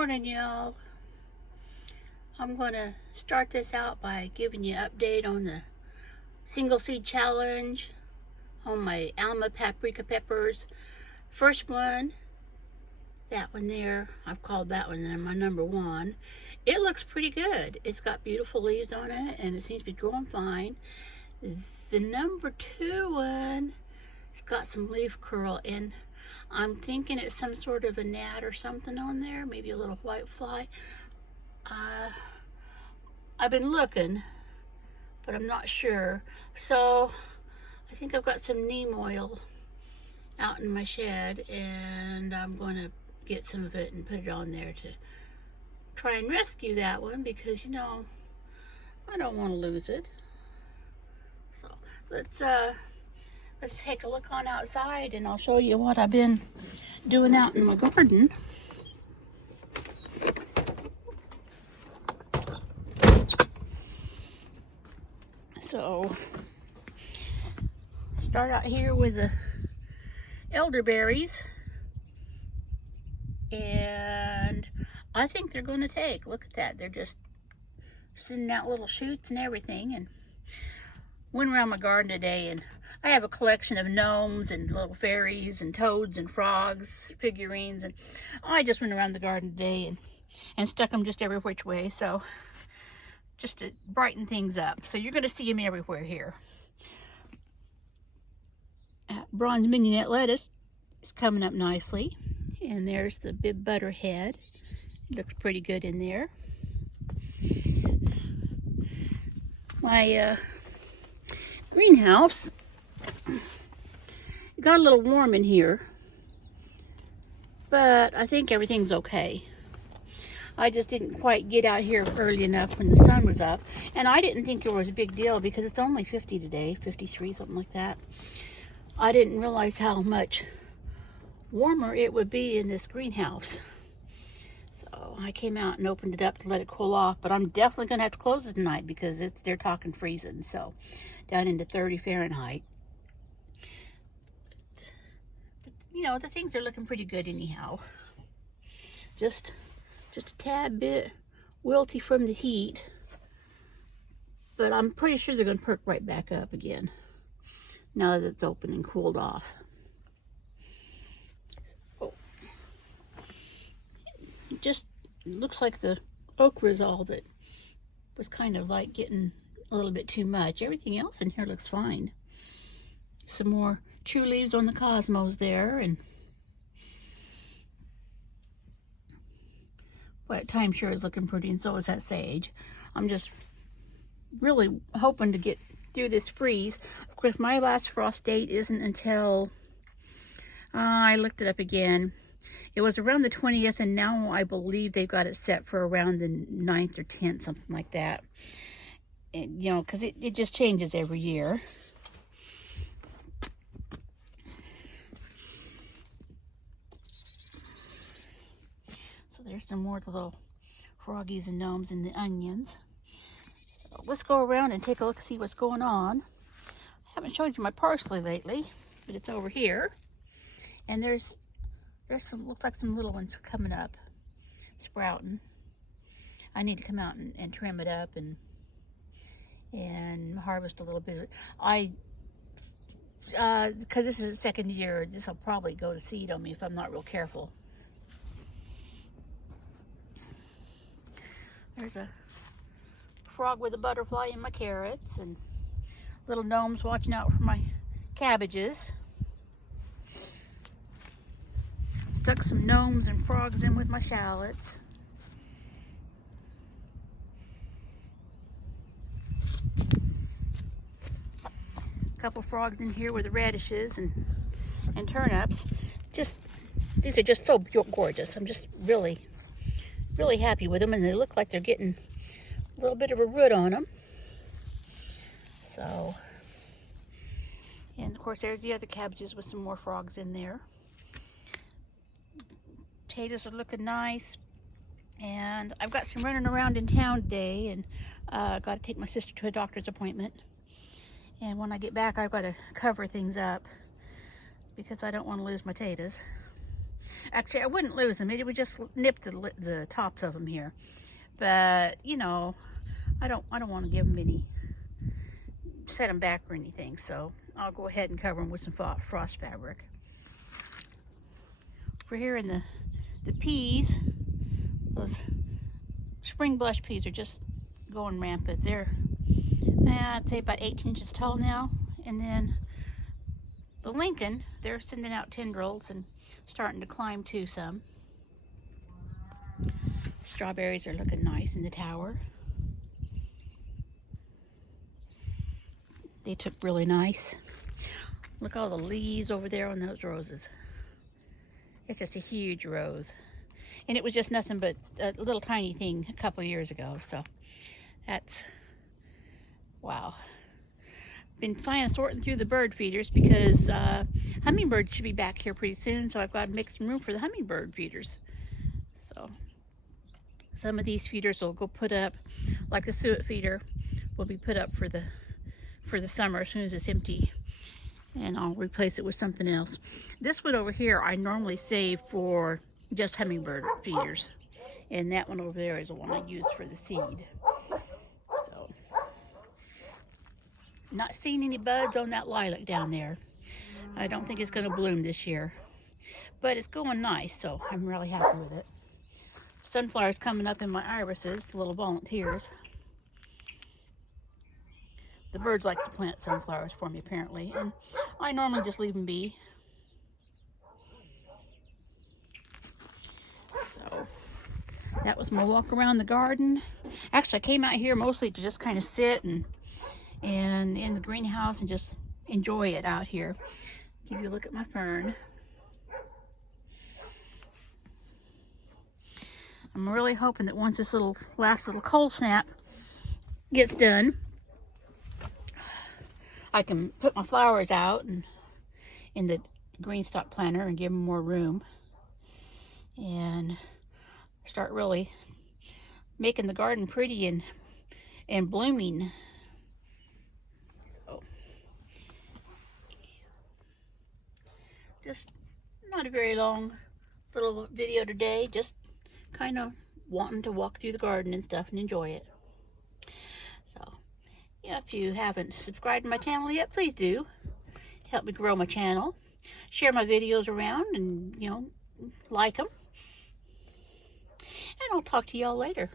Morning, y'all. I'm going to start this out by giving you an update on the single seed challenge on my Alma paprika peppers. First one, that one there, I've called that one my number one. It looks pretty good. It's got beautiful leaves on it and it seems to be growing fine. The number two one, it's got some leaf curl, and I'm thinking it's some sort of a gnat or something on there, maybe a little white fly. I've been looking, but I'm not sure. So I think I've got some neem oil out in my shed, and I'm going to get some of it and put it on there to try and rescue that one, because I don't want to lose it. So let's take a look on outside, and I'll show you what I've been doing out in my garden. So start out here with the elderberries, and I think they're going to take. Look at that, they're just sending out little shoots and everything. And went around my garden today, and I have a collection of gnomes and little fairies and toads and frogs figurines, and I just went around the garden today and stuck them just every which way, so just to brighten things up. So you're going to see them everywhere here. Bronze mignonette lettuce is coming up nicely, and there's the bib butterhead. Looks pretty good in there. My greenhouse got a little warm in here, but I think everything's okay. I just didn't quite get out here early enough when the sun was up, and I didn't think it was a big deal because it's only 50 today, 53, something like that. I didn't realize how much warmer it would be in this greenhouse. So I came out and opened it up to let it cool off, but I'm definitely going to have to close it tonight because they're talking freezing, so down into 30 Fahrenheit. But the things are looking pretty good anyhow. Just a tad bit wilty from the heat, but I'm pretty sure they're going to perk right back up again now that it's open and cooled off. So, it just looks like the oak rosal that was kind of like getting a little bit too much. Everything else in here looks fine. Some more true leaves on the cosmos there, and but thyme sure is looking pretty, and so is that sage. I'm just really hoping to get through this freeze. Of course, my last frost date isn't until, I looked it up again. It was around the 20th, and now I believe they've got it set for around the 9th or 10th, something like that. And, because it just changes every year. So there's some more of the little froggies and gnomes and the onions. So let's go around and take a look and see what's going on. I haven't showed you my parsley lately, but it's over here. And there's some, looks like some little ones coming up, sprouting. I need to come out and trim it up and harvest a little bit. Because this is the second year, this will probably go to seed on me if I'm not real careful. There's a frog with a butterfly in my carrots, and little gnomes watching out for my cabbages. Stuck some gnomes and frogs in with my shallots. A couple frogs in here with the radishes and turnips. These are just so gorgeous. I'm just really happy with them, and they look like they're getting a little bit of a root on them. So, and of course there's the other cabbages with some more frogs in there. Potatoes are looking nice, and I've got some running around in town today, and got to take my sister to a doctor's appointment. And when I get back, I've got to cover things up because I don't want to lose my potatoes. Actually, I wouldn't lose them. It would just nip the tops of them here. But, you know, I don't want to give them any, set them back or anything. So I'll go ahead and cover them with some frost fabric. We're here in the peas. Those spring blush peas are just going rampant. They're, I'd say about 8 inches tall now. And then the Lincoln, they're sending out tendrils and starting to climb too some. Strawberries are looking nice in the tower. They took really nice. Look all the leaves over there on those roses. It's just a huge rose. And it was just nothing but a little tiny thing a couple of years ago. So that's, wow. Been sorting through the bird feeders because hummingbirds should be back here pretty soon. So I've got to make some room for the hummingbird feeders. So some of these feeders will go put up, like the suet feeder will be put up for the summer as soon as it's empty, and I'll replace it with something else. This one over here I normally save for just hummingbird feeders, and that one over there is the one I use for the seed. So, not seeing any buds on that lilac down there. I don't think it's going to bloom this year, but it's going nice, so I'm really happy with it. Sunflowers coming up in my irises, little volunteers. The birds like to plant sunflowers for me, apparently, and I normally just leave them be. So that was my walk around the garden. Actually, I came out here mostly to just kind of sit and in the greenhouse and just enjoy it out here. Give you a look at my fern. I'm really hoping that once this last little cold snap gets done, I can put my flowers out and in the green stock planter and give them more room and start really making the garden pretty and blooming. So just not a very long little video today, just kind of wanting to walk through the garden and stuff and enjoy it. So yeah, if you haven't subscribed to my channel yet, please do. Help me grow my channel. Share my videos around and, you know, like them. And I'll talk to y'all later.